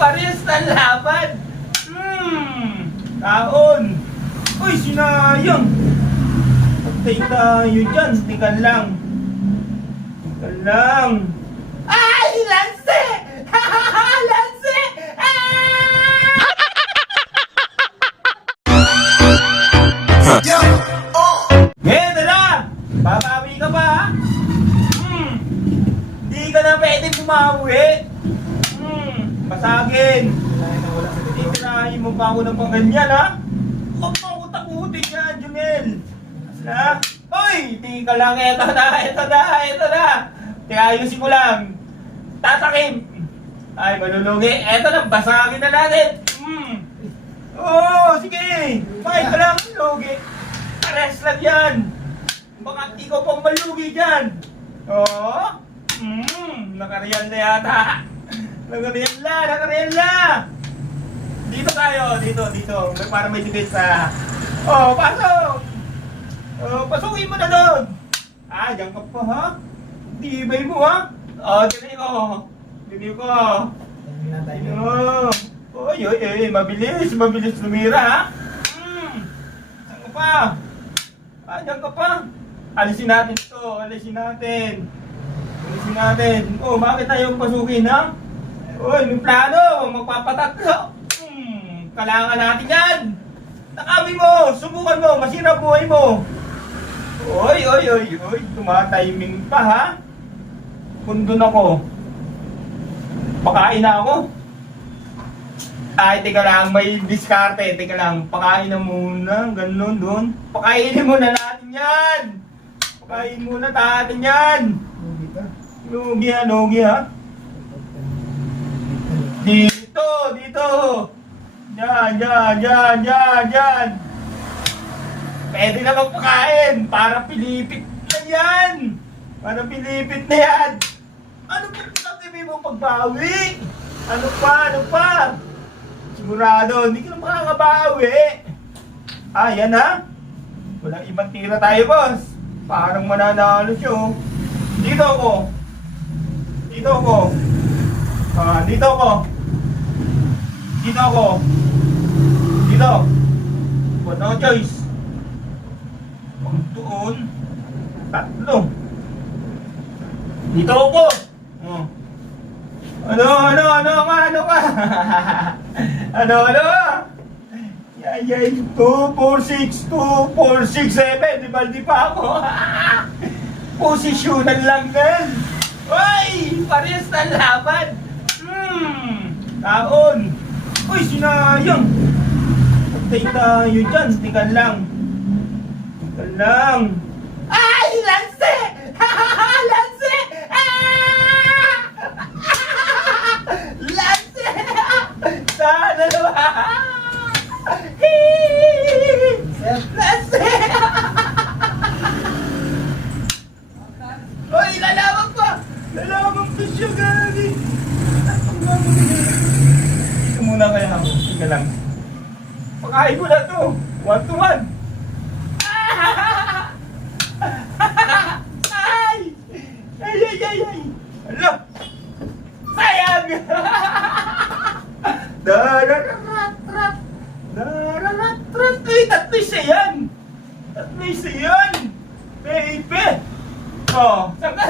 Parehas na laban. Taon. Uy, sinayang. Patay tayo dyan. Tika lang. Tika lang. Ay, Lance! Lance! Ngayon na! Babawi ka pa, ha? Hindi ka na pwede bumawi. Basagin. Titirahin mo pa ako ng pangganyan, ha? Huwag mo ako takutin yan, Junel. Ha? Uy! Tika lang, eto na. Ayusin ko lang. Tatakim. Ay, malulugi. Eto na, basagin na natin. Oo, sige. Fight ka lang, lugi. Pares lang yan. Baka ikaw pang malugi dyan. Oo. Nakariyan na yata. Nakariyan na. Dito tayo, dito. Para may debate sa... Oh, pasok. Oh, pasukin mo na doon. Ah, dyan ka pa, ha? Tibay mo, ha? Oh, Dili ko. Oy, mabilis lumira, ha? Saan ka pa? Ah, dyan ka pa. Alisin natin ito, alisin natin. Oh, bakit tayo pasukin, ha? Oy, may plano, magpapatatlo. Kailangan natin yan. Takabi mo, subukan mo, masira buhay mo. Oy, tumatiming pa, ha? Kundun ako. Pakain na ako. Ay, teka lang, may diskarte. Teka lang, pakain na muna. Ganun doon. Pakainin muna natin yan. Pakain muna natin yan. Lugi ha. Dito. Diyan. Pwede na magpakain. Para pilipit na yan. Ano ba sabi mo pagbawi? Ano pa? Sigurado, hindi ka na makakabawi. Ah, yan ha? Walang ibang tira tayo, boss. Parang mananalo siya. Dito ako. Dito. No choice. Pag doon, 3. Dito ako. Oh. Ano ka? Ano? Yay, 2, 4, 6, 7. Di pa ako. Posisyonan lang din. Uy! Parehas na laban. Taon. Uy, sinayang. Patay tayo dyan. Tika lang. Ay, Lance! Lance! Lance! Sana naman! Lance! Uy, lalaman pa siya, gagi. Dito muna kayo ako. Tika lang. Pakain ko na to. 1 to 1. Ay. Alo. Sayang. Dararatrat. Uy, 3 isa yan. Baby. Oh, saan ka?